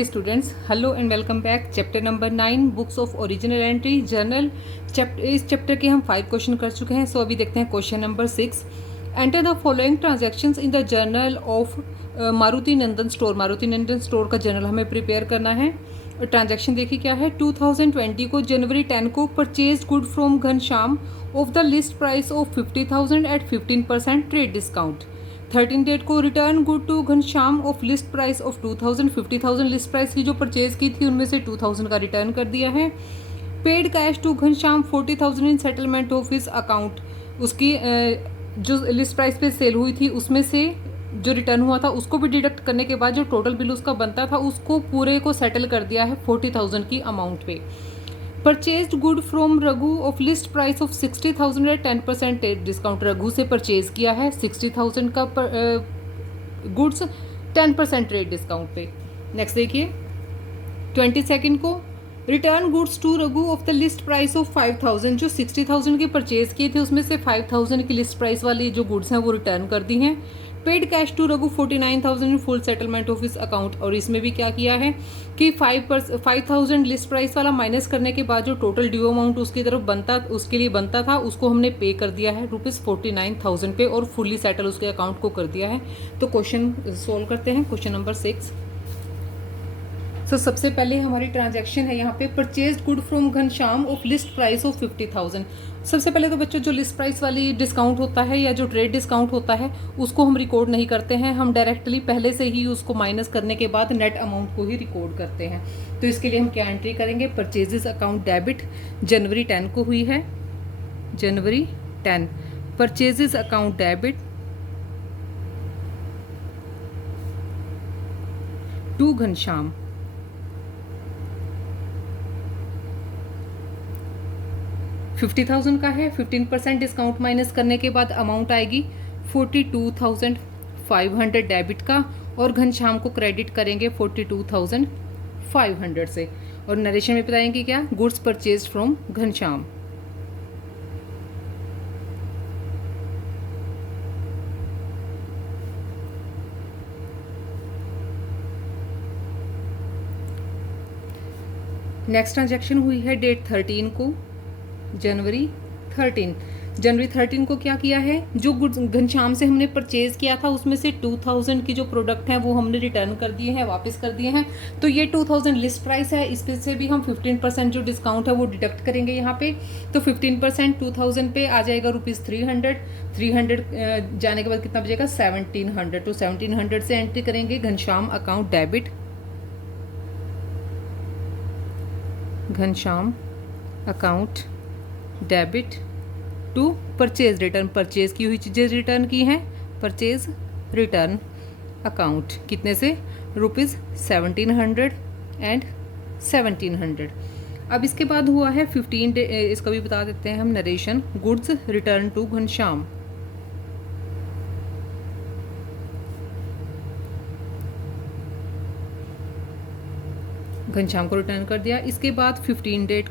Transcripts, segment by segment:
Hey students, hello and welcome back. Chapter number 9 books of original entry journal इस chapter के हम 5 question कर चुके हैं। सो अभी देखते हैं question number 6। Enter the following transactions in the journal of Maruti Nandan store. Maruti Nandan store का जर्नल हमें प्रिपेयर करना है। ट्रांजैक्शन देखिए क्या है। 2020 को जनवरी 10 को purchase good from Ghanshyam of the list price of 50,000 at 15% trade discount. 13 date को return good to Ghanshyam of list price of 2000। 50,000 list price की जो परचेज की थी उनमें से 2000 का रिटर्न कर दिया है। Paid cash to Ghanshyam 40,000 in settlement of his account. उसकी जो लिस्ट प्राइस पे सेल हुई थी उसमें से जो रिटर्न हुआ था उसको भी डिडक्ट करने के बाद जो टोटल बिल उसका बनता था उसको पूरे को सेटल कर दिया है 40,000 की अमाउंट पे। Purchase good from Raghu of list price of 60,000 at 10% discount. Raghu से परचेज किया है 60,000 का गुड्स 10% ट्रेड डिस्काउंट पे। नेक्स्ट देखिए 22 को return goods to Raghu of the list price of 5,000। जो 60,000 के परचेज किए थे उसमें से 5,000 की लिस्ट प्राइस वाली जो गुड्स हैं वो रिटर्न कर दी हैं। Paid cash to Raghu 49,000 in full settlement of his account. और इसमें भी क्या किया है कि 5,000 लिस्ट प्राइस वाला माइनस करने के बाद जो टोटल ड्यू अमाउंट उसकी तरफ बनता उसके लिए बनता था उसको हमने पे कर दिया है ₹49,000 पे और फुल्ली सेटल उसके अकाउंट को कर दिया है। तो क्वेश्चन सोल्व करते हैं। Question number 6। तो सबसे पहले हमारी ट्रांजैक्शन है यहाँ पे purchase good from Ghanshyam of list price of 50,000। सबसे पहले तो बच्चों जो लिस्ट प्राइस वाली डिस्काउंट होता है या जो ट्रेड डिस्काउंट होता है उसको हम रिकॉर्ड नहीं करते हैं। हम डायरेक्टली पहले से ही उसको माइनस करने के बाद नेट अमाउंट को ही रिकॉर्ड करते हैं। तो इसके लिए हम क्या एंट्री करेंगे। परचेजेस अकाउंट डेबिट जनवरी 10 को हुई है। January 10 purchases account debit to Ghanshyam. 50,000 का है। 15% डिस्काउंट माइनस करने के बाद अमाउंट आएगी 42,500 डेबिट का और घनश्याम को क्रेडिट करेंगे 42,500 से। और नरेशन में बताएंगे क्या goods purchase from Ghanshyam. Next transaction हुई है डेट 13 को जनवरी 13 को क्या किया है जो गुड्स घनश्याम से हमने परचेज किया था उसमें से 2000 की जो प्रोडक्ट है वो हमने रिटर्न कर दिए हैं, वापस कर दिए हैं। तो ये 2000 लिस्ट प्राइस है, इस पे से भी हम 15% जो डिस्काउंट है वो डिडक्ट करेंगे यहाँ पे। तो 15% 2000 पे आ जाएगा ₹300। 300 जाने के बाद कितना बचेगा 1700। तो 1700 से एंट्री करेंगे Ghanshyam account debit. Ghanshyam account debit to purchase return. परचेज की हुई चीज़ें रिटर्न की हैं। परचेज रिटर्न अकाउंट कितने से ₹1700 एंड 1700। अब इसके बाद हुआ है 15 डे। इसका भी बता देते हैं हम narration. Goods return to Ghanshyam. Ghanshyam को रिटर्न कर दिया। इसके बाद 15 डेट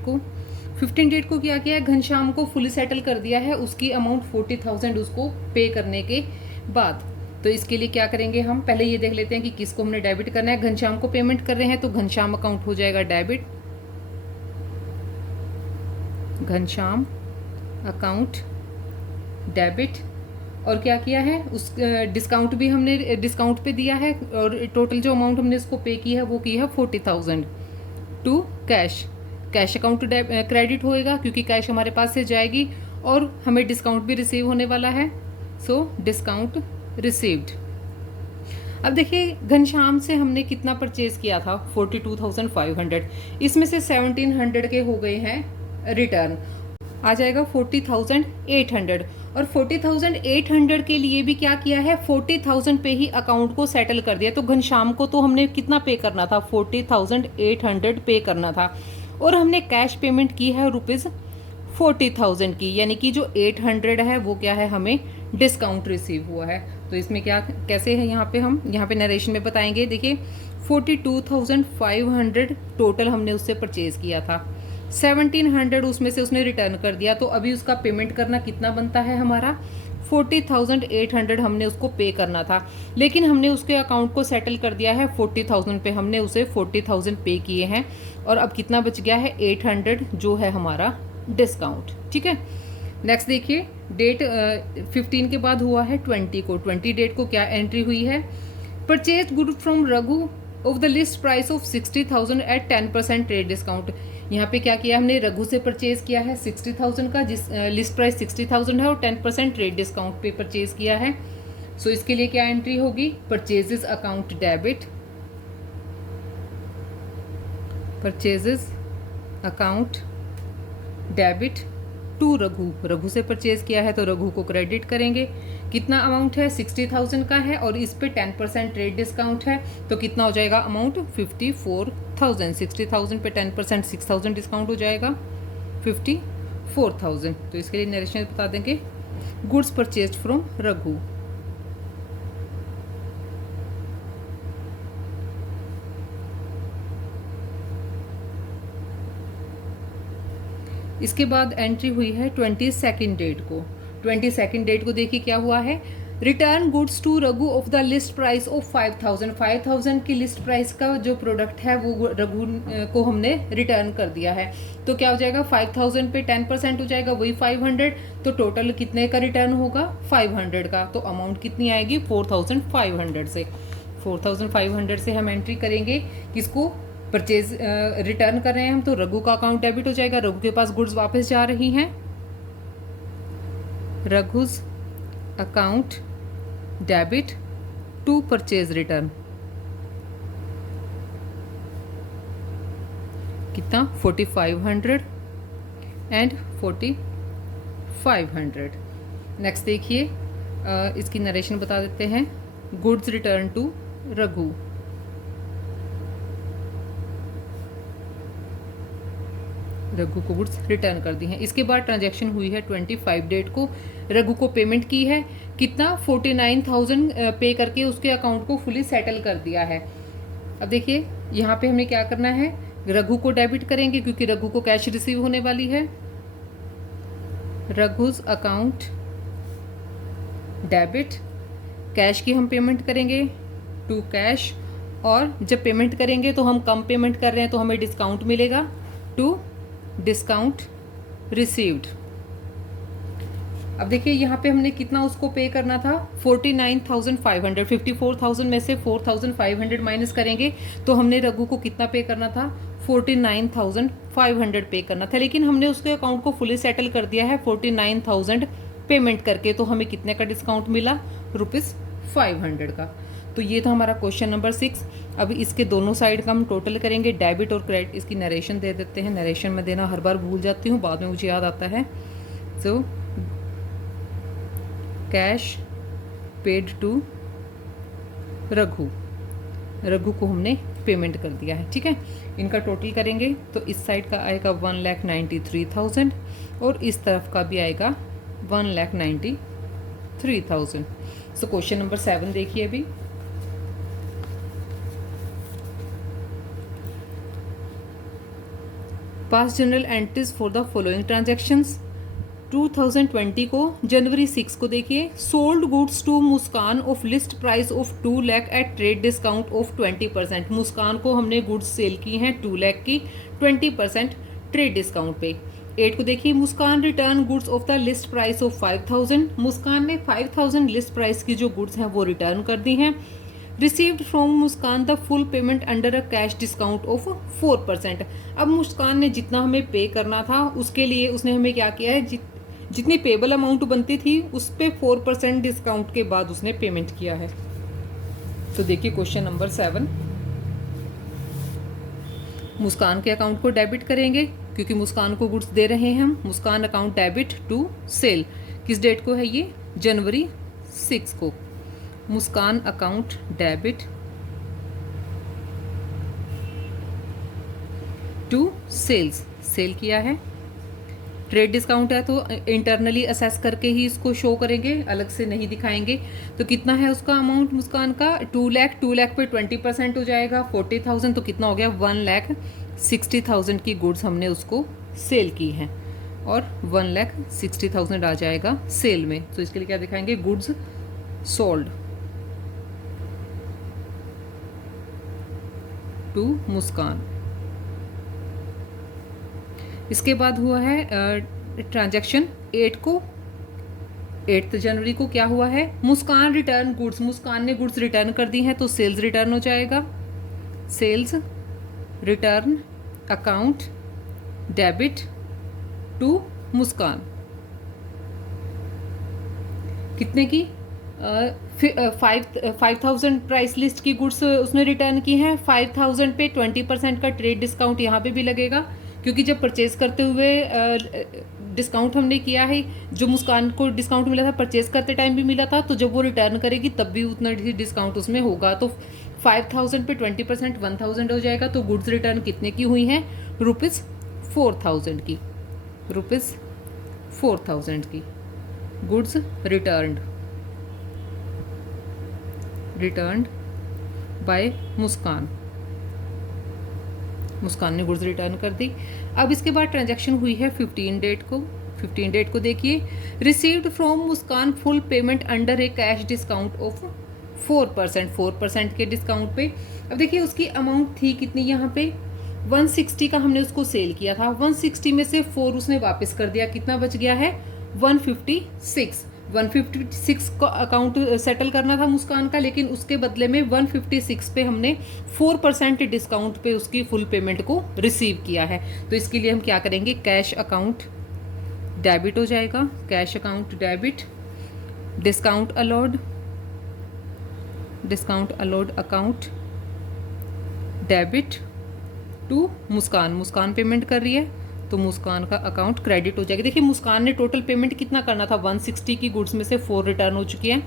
को क्या किया है घनश्याम को फुली सेटल कर दिया है उसकी अमाउंट 40,000 उसको पे करने के बाद। तो इसके लिए क्या करेंगे हम पहले ये देख लेते हैं कि किसको हमने डेबिट करना है। घनश्याम को पेमेंट कर रहे हैं तो घनश्याम अकाउंट हो जाएगा डेबिट। Ghanshyam account debit. और क्या किया है उस डिस्काउंट भी हमने डिस्काउंट पे दिया है और टोटल जो अमाउंट हमने इसको पे किया है वो की है 40,000 to cash. Cash account credit होएगा क्योंकि कैश हमारे पास से जाएगी और हमें डिस्काउंट भी रिसीव होने वाला है। So discount received. अब देखिए घनश्याम से हमने कितना परचेज किया था 42,500। इसमें से 1700 के हो गए हैं रिटर्न, आ जाएगा 40,800। और 40,800 के लिए भी क्या किया है 40,000 पे ही अकाउंट को सेटल कर दिया। तो घनश्याम को तो हमने कितना पे करना था 40,800 पे करना था और हमने कैश पेमेंट की है ₹40,000 की, यानी कि जो 800 है वो क्या है हमें डिस्काउंट रिसीव हुआ है। तो इसमें क्या कैसे है यहाँ पे हम यहाँ पे नरेशन में बताएंगे। देखिए 42,500 टोटल हमने उससे परचेज किया था। 1700 उसमें से उसने रिटर्न कर दिया, तो अभी उसका पेमेंट करना कितना बनता है हमारा 40,800 हमने उसको पे करना था, लेकिन हमने उसके अकाउंट को सेटल कर दिया है 40,000 पे, हमने उसे 40,000 पे किए हैं और अब कितना बच गया है 800 जो है हमारा डिस्काउंट। ठीक है, नेक्स्ट देखिए डेट 15 के बाद हुआ है 20 को, 20 डेट को क्या एंट्री हुई है, purchase good from Raghu of the list price of 60,000 at 10% trade discount. यहाँ पे क्या किया हमने, रघु से परचेज किया है 60,000 का, जिस लिस्ट प्राइस 60,000 है और 10% ट्रेड डिस्काउंट पे परचेज किया है। सो इसके लिए क्या एंट्री होगी, purchases account debit, purchases account debit to Raghu, Raghu से परचेज किया है तो रघु को क्रेडिट करेंगे। कितना अमाउंट है 60,000 का है और इस पे 10% ट्रेड डिस्काउंट है, तो कितना हो जाएगा अमाउंट 54,000। 60,000 पे 10% 6,000 डिस्काउंट हो जाएगा 54,000। तो इसके लिए नरेशन बता देंगे, गुड्स परचेज फ्रॉम रघु। इसके बाद एंट्री हुई है 22 डेट को। 22 डेट को देखिए क्या हुआ है, return goods to Raghu of the list price of 5,000। 5,000 की लिस्ट प्राइस का जो प्रोडक्ट है वो रघु को हमने रिटर्न कर दिया है, तो क्या हो जाएगा 5,000 पे 10% हो जाएगा वही 500, तो टोटल कितने का रिटर्न होगा 500 का, तो अमाउंट कितनी आएगी 4,500 से। 4,500 से हम एंट्री करेंगे किसको, परचेज रिटर्न कर रहे हैं हम, तो रघु का अकाउंट डेबिट हो जाएगा, रघु के पास गुड्स वापस जा रही हैं, Raghu's account debit to purchase return, कितना 4,500 एंड 4,500। नेक्स्ट देखिए इसकी नरेशन बता देते हैं, goods return to Raghu, Raghu को गुड्स रिटर्न कर दी हैं। इसके बाद ट्रांजैक्शन हुई है 25 डेट को, रघु को पेमेंट की है, कितना 49,000 पे करके उसके अकाउंट को फुली सेटल कर दिया है। अब देखिए यहाँ पे हमें क्या करना है, रघु को डेबिट करेंगे क्योंकि रघु को कैश रिसीव होने वाली है, रघुज अकाउंट डेबिट, कैश की हम पेमेंट करेंगे टू कैश, और जब पेमेंट करेंगे तो हम कम पेमेंट कर रहे हैं तो हमें डिस्काउंट मिलेगा टू डिस्काउंट रिसीव्ड। अब देखिए यहाँ पे हमने कितना उसको पे करना था 49,500, 54,000 में से 4,500 माइनस करेंगे तो हमने रघु को कितना पे करना था 49,500 पे करना था, लेकिन हमने उसके अकाउंट को फुली सेटल कर दिया है 49,000 पेमेंट करके, तो हमें कितने का डिस्काउंट मिला ₹500 का। तो ये था हमारा क्वेश्चन नंबर 6। अभी इसके दोनों साइड का हम टोटल करेंगे, डेबिट और क्रेडिट। इसकी नरेशन दे देते हैं, नरेशन में देना हर बार भूल जाती हूँ, बाद में मुझे याद आता है। So cash paid to Raghu, Raghu को हमने पेमेंट कर दिया है। ठीक है, इनका टोटल करेंगे तो इस साइड का आएगा 1,93,000 और इस तरफ का भी आएगा 1,93,000। सो क्वेश्चन नंबर 7 देखिए अभी, pass general entries for the following transactions. 2020 को जनवरी 6 को देखिए, sold goods to Muskan of list price of 2 lakh at trade discount of 20%। Muskan को हमने गुड्स सेल की हैं 2 लाख की 20% ट्रेड डिस्काउंट पे। 8 को देखिए, Muskan return goods of the list price of 5,000। Muskan ने 5,000 लिस्ट प्राइस की जो गुड्स हैं वो रिटर्न कर दी हैं। Received from Muskan the full payment under a cash discount of 4%। अब मुस्कान ने जितना हमें पे करना था उसके लिए उसने हमें क्या किया है, जितनी पेबल अमाउंट बनती थी उस पे 4% डिस्काउंट के बाद उसने पेमेंट किया है। तो देखिए क्वेश्चन नंबर 7, मुस्कान के अकाउंट को डेबिट करेंगे क्योंकि मुस्कान को गुड्स दे रहे हैं हम। Muskan account debit to sale, किस डेट को है ये, जनवरी 6 को। Muskan account debit to sales, sale किया है। ट्रेड डिस्काउंट है तो इंटरनली असेस करके ही इसको शो करेंगे, अलग से नहीं दिखाएंगे। तो कितना है उसका अमाउंट मुस्कान का 2 लाख, 2 लाख पे 20% हो जाएगा 40,000, तो कितना हो गया 1,60,000 की गुड्स हमने उसको सेल की हैं, और 1,60,000 आ जाएगा सेल में। तो इसके लिए क्या दिखाएंगे, गुड्स सोल्ड टू मुस्कान। इसके बाद हुआ है ट्रांजैक्शन 8 जनवरी को क्या हुआ है, मुस्कान रिटर्न गुड्स, मुस्कान ने गुड्स रिटर्न कर दी हैं, तो सेल्स रिटर्न हो जाएगा, sales return account debit to Muskan. कितने की, 5,000 प्राइस लिस्ट की गुड्स उसने रिटर्न की हैं। 5,000 पे 20% का ट्रेड डिस्काउंट यहाँ पे भी लगेगा, क्योंकि जब परचेज करते हुए डिस्काउंट हमने किया है, जो मुस्कान को डिस्काउंट मिला था परचेज करते टाइम भी मिला था, तो जब वो रिटर्न करेगी तब भी उतना डिस्काउंट उसमें होगा। तो 5,000 पे 20% 1,000 हो जाएगा। तो गुड्स रिटर्न कितने की हुई हैं, ₹4,000 की, ₹4,000 की गुड्स रिटर्न्ड बाय मुस्कान। मुस्कान ने गुड्स रिटर्न कर दी। अब इसके बाद ट्रांजैक्शन हुई है 15 डेट को। 15 डेट को देखिए, received from Muskan full payment under A cash discount of 4% के डिस्काउंट पे। अब देखिए उसकी अमाउंट थी कितनी, यहाँ पे 160 का हमने उसको सेल किया था, 160 में से 4 उसने वापस कर दिया, कितना बच गया है 156 का अकाउंट सेटल करना था मुस्कान का, लेकिन उसके बदले में 156 पे हमने 4% डिस्काउंट पे उसकी फुल पेमेंट को रिसीव किया है। तो इसके लिए हम क्या करेंगे, कैश अकाउंट डेबिट हो जाएगा, cash account debit, discount allowed account debit to Muskan. Muskan payment कर रही है तो मुस्कान का अकाउंट क्रेडिट हो जाएगा। देखिए मुस्कान ने टोटल पेमेंट कितना करना था, 160 की गुड्स में से 4 रिटर्न हो चुकी हैं,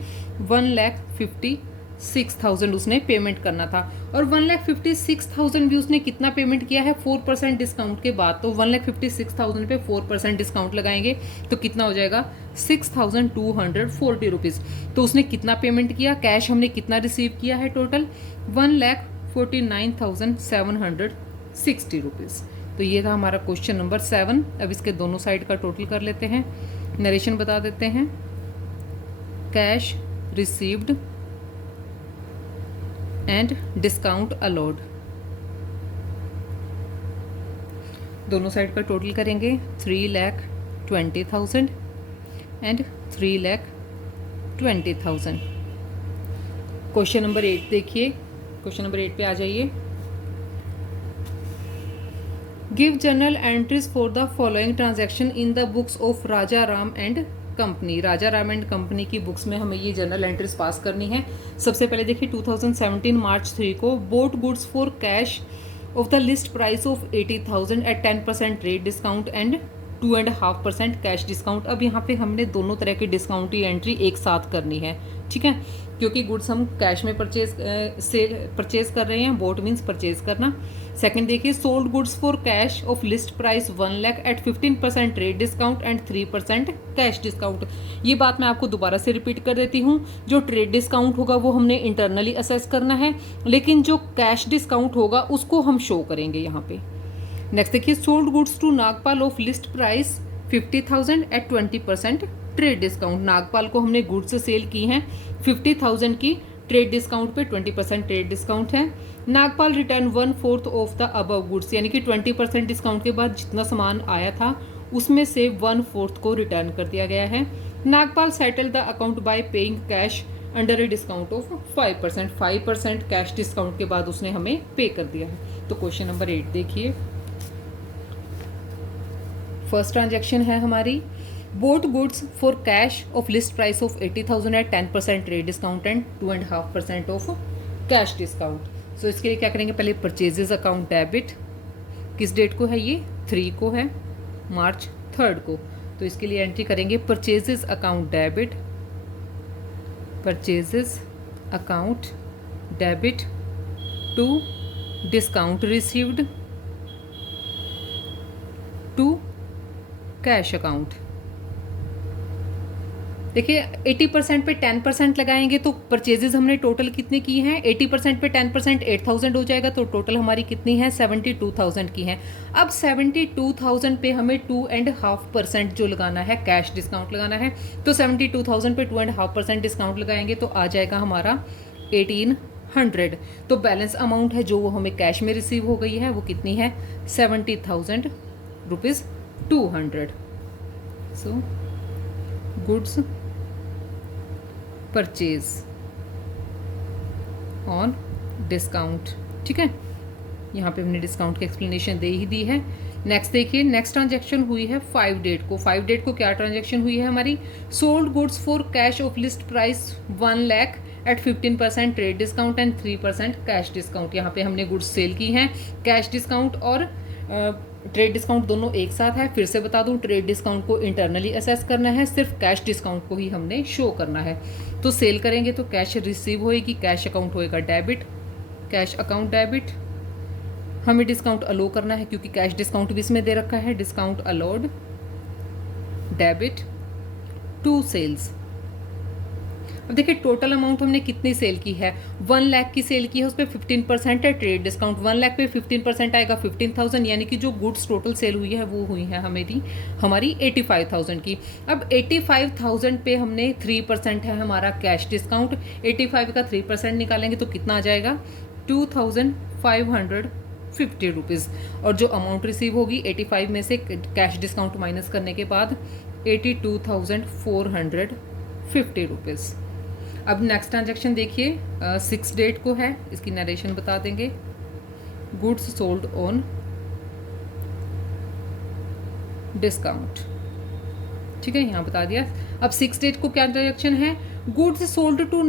1,56,000 उसने पेमेंट करना था, और 1,56,000 भी उसने कितना पेमेंट किया है 4% डिस्काउंट के बाद। तो 1,56,000 पे 4% डिस्काउंट लगाएंगे तो कितना हो जाएगा 6,240 रुपीज़। तो उसने कितना पेमेंट किया, कैश हमने कितना रिसीव किया है टोटल 1,49,760 रुपीज़। तो ये था हमारा क्वेश्चन नंबर 7। अब इसके दोनों साइड का टोटल कर लेते हैं, नरेशन बता देते हैं। Cash received and discount allowed, दोनों साइड का टोटल करेंगे 3,20,000 एंड 3,20,000। क्वेश्चन नंबर 8 देखिए, क्वेश्चन नंबर 8 पे आ जाइए। Give journal entries for the following transaction in the books of Raja Ram and company. Raja Ram and company की बुक्स में हमें ये जर्नल एंट्रीज पास करनी है। सबसे पहले देखिए 2017 मार्च 3 को bought goods for cash of the list price of 80,000 at 10% trade discount and 2.5% cash discount. अब यहाँ पे हमने दोनों तरह की डिस्काउंट की एंट्री एक साथ करनी है, ठीक है, क्योंकि गुड्स हम कैश में परचेज कर रहे हैं, बोट मीन्स परचेज करना। सेकंड देखिए, sold goods for cash of list price 1 lakh at 15% trade discount and 3% cash discount. ये बात मैं आपको दोबारा से रिपीट कर देती हूँ, जो ट्रेड डिस्काउंट होगा वो हमने इंटरनली असेस करना है, लेकिन जो कैश डिस्काउंट होगा उसको हम शो करेंगे यहाँ पे। नेक्स्ट देखिए, sold goods to Nagpal of list price 50,000 at 20% trade discount. Nagpal को हमने गुड्स सेल की हैं 50,000 की, ट्रेड डिस्काउंट पे 20% ट्रेड डिस्काउंट है। Nagpal return 1/4 of the above goods, यानी कि 20% डिस्काउंट के बाद जितना सामान आया था उसमें से 1/4 को रिटर्न कर दिया गया है। Nagpal settle the account by paying cash under a discount of 5% cash discount के बाद उसने हमें पे कर दिया है। तो क्वेश्चन नंबर 8 देखिए, फर्स्ट ट्रांजैक्शन है हमारी, bought goods for cash of list price of 80,000 at 10% trade discount and 2.5% of cash discount. So इसके लिए क्या करेंगे, पहले परचेजेस अकाउंट डेबिट, किस डेट को है ये 3 को है, मार्च 3 को। तो इसके लिए एंट्री करेंगे purchases account debit, purchases account debit to discount received to cash account. देखिए 80% पे 10% लगाएंगे तो परचेजेज हमने टोटल कितने की हैं, 80% पे 10% 8000 हो जाएगा, तो टोटल हमारी कितनी है 72,000 की है। अब 72,000 पे हमें 2.5% जो लगाना है कैश डिस्काउंट लगाना है, तो 72,000 पे 2.5% डिस्काउंट लगाएंगे तो आ जाएगा हमारा 1800। तो बैलेंस अमाउंट है जो वो हमें कैश में रिसीव हो गई है वो कितनी है 70,000 rupees 200। So goods purchase on discount. ठीक है, यहाँ पे हमने डिस्काउंट की एक्सप्लेनेशन दे ही दी है। नेक्स्ट देखिए, नेक्स्ट ट्रांजैक्शन हुई है 5 डेट को। 5 डेट को क्या ट्रांजैक्शन हुई है हमारी, sold goods for cash of list price 1 lakh at 15% trade discount and 3% cash discount. यहाँ पे हमने गुड्स सेल की हैं, कैश डिस्काउंट और ट्रेड डिस्काउंट दोनों एक साथ है। फिर से बता दूं, ट्रेड डिस्काउंट को इंटरनली असेस करना है, सिर्फ कैश डिस्काउंट को ही हमने शो करना है। तो सेल करेंगे तो कैश रिसीव होएगी, कैश अकाउंट होएगा डेबिट, कैश अकाउंट डेबिट। हमें डिस्काउंट अलो करना है क्योंकि कैश डिस्काउंट भी इसमें दे रखा है, discount allowed debit to sales. अब देखिए टोटल अमाउंट हमने कितनी सेल की है, 1 लाख की सेल की है, उस पर 15% है ट्रेड डिस्काउंट। 1 लाख पे 15% आएगा 15,000, यानी कि जो गुड्स टोटल सेल हुई है वो हुई है हमारी 85,000 की। अब 85,000 पे हमने 3% है हमारा कैश डिस्काउंट, 85 का 3% निकालेंगे तो कितना आ जाएगा 2,550 रुपीज़। और जो अमाउंट रिसीव होगी 85 में से कैश डिस्काउंट माइनस करने के बाद 82,450 रुपीज़। अब नेक्स्ट ट्रांजैक्शन देखिए 6 डेट को है, इसकी नरेशन बता देंगे। Goods sold on discount. ठीक है, यहाँ बता दिया। अब 6 डेट को क्या ट्रांजैक्शन है, goods sold to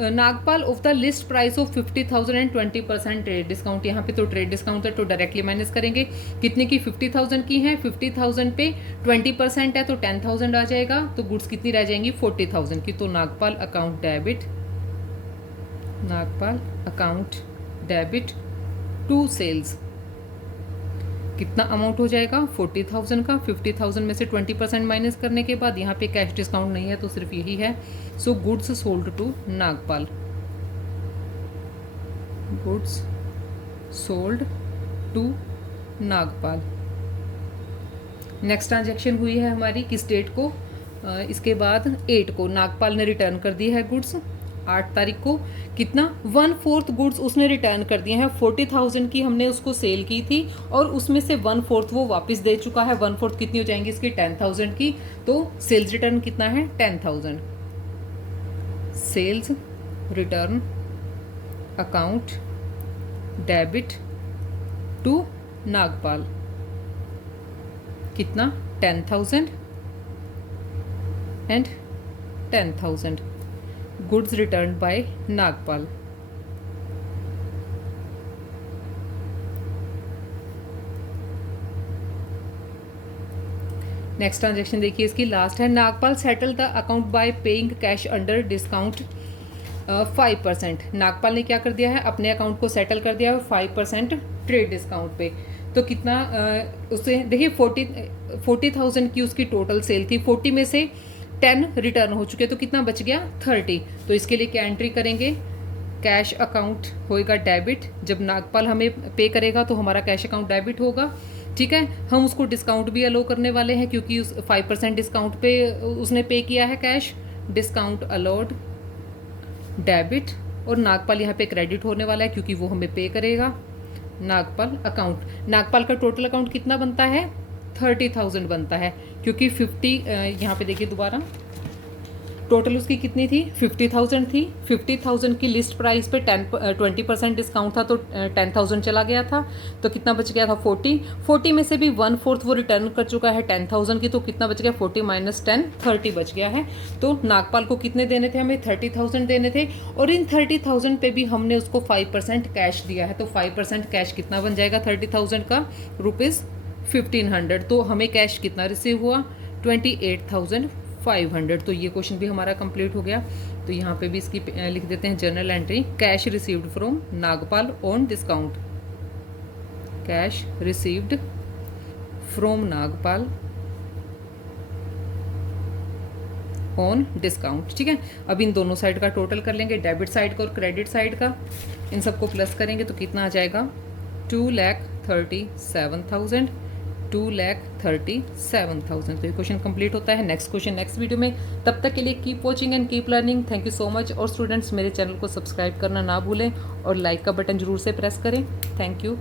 Nagpal of the list price of 50,000 and 20% trade discount. यहाँ पे तो ट्रेड डिस्काउंट है तो डायरेक्टली माइनस करेंगे। कितने की 50,000 की है, 50,000 पे 20% है तो 10,000 आ जाएगा, तो गुड्स कितनी रह जाएंगी 40,000 की। तो Nagpal account debit, Nagpal account debit to sales. कितना अमाउंट हो जाएगा 40,000 का, 50,000 में से 20% माइनस करने के बाद यहाँ पे कैश डिस्काउंट नहीं है तो सिर्फ यही है। So goods sold to Nagpal, goods sold to Nagpal. Next transaction हुई है हमारी किस डेट को, इसके बाद 8 को नागपाल ने रिटर्न कर दी है गुड्स। 8 तारीख को कितना 1/4 गुड्स उसने रिटर्न कर दिए हैं। 40,000 की हमने उसको सेल की थी और उसमें से 1/4 वो वापस दे चुका है। 1/4 कितनी हो जाएंगी इसकी 10,000 की, तो सेल्स रिटर्न कितना है 10,000। Sales return account debit to Nagpal, कितना 10,000 and 10,000 goods return by Nagpal. Next transaction देखिए इसकी लास्ट है, Nagpal settle the account by paying cash under discount 5%। Nagpal ने क्या कर दिया है, अपने अकाउंट को सेटल कर दिया है 5% ट्रेड डिस्काउंट पे। तो कितना उससे देखिए 40,000 की उसकी टोटल सेल थी, 40 में से 10 रिटर्न हो चुके तो कितना बच गया 30। तो इसके लिए क्या एंट्री करेंगे, कैश अकाउंट होएगा डेबिट। जब नागपाल हमें पे करेगा तो हमारा कैश अकाउंट डेबिट होगा। ठीक है, हम उसको डिस्काउंट भी अलो करने वाले हैं क्योंकि उस 5% डिस्काउंट पे उसने पे किया है कैश, डिस्काउंट अलोड डेबिट। और नागपाल यहाँ पे क्रेडिट होने वाला है क्योंकि वो हमें पे करेगा। नागपाल अकाउंट, नागपाल का टोटल अकाउंट कितना बनता है 30,000 बनता है क्योंकि 50 यहाँ पे देखिए दोबारा टोटल उसकी कितनी थी 50,000 थी। 50,000 की लिस्ट प्राइस पे 20% डिस्काउंट था तो 10,000 चला गया था, तो कितना बच गया था 40 में से भी 1/4 वो रिटर्न कर चुका है 10,000 की, तो कितना बच गया 40 - 10 30 बच गया है। तो नागपाल को कितने देने थे, हमें 30,000 देने थे और इन 30,000 पे भी हमने उसको 5% कैश दिया है। तो 5% कैश कितना बन जाएगा 30,000 का ₹1500। तो हमें कैश कितना रिसीव हुआ 28,500। तो ये क्वेश्चन भी हमारा कंप्लीट हो गया। तो यहाँ पे भी इसकी लिख देते हैं journal entry, cash received from Nagpal on discount, cash received from Nagpal on discount. ठीक है, अब इन दोनों साइड का टोटल कर लेंगे, डेबिट साइड का और क्रेडिट साइड का। इन सबको प्लस करेंगे तो कितना आ जाएगा 2,37,000, 2,37,000। तो ये क्वेश्चन कंप्लीट होता है। नेक्स्ट क्वेश्चन नेक्स्ट वीडियो में, तब तक के लिए keep watching and keep learning. Thank you so much. और स्टूडेंट्स मेरे चैनल को सब्सक्राइब करना ना भूलें और लाइक का बटन जरूर से प्रेस करें। Thank you.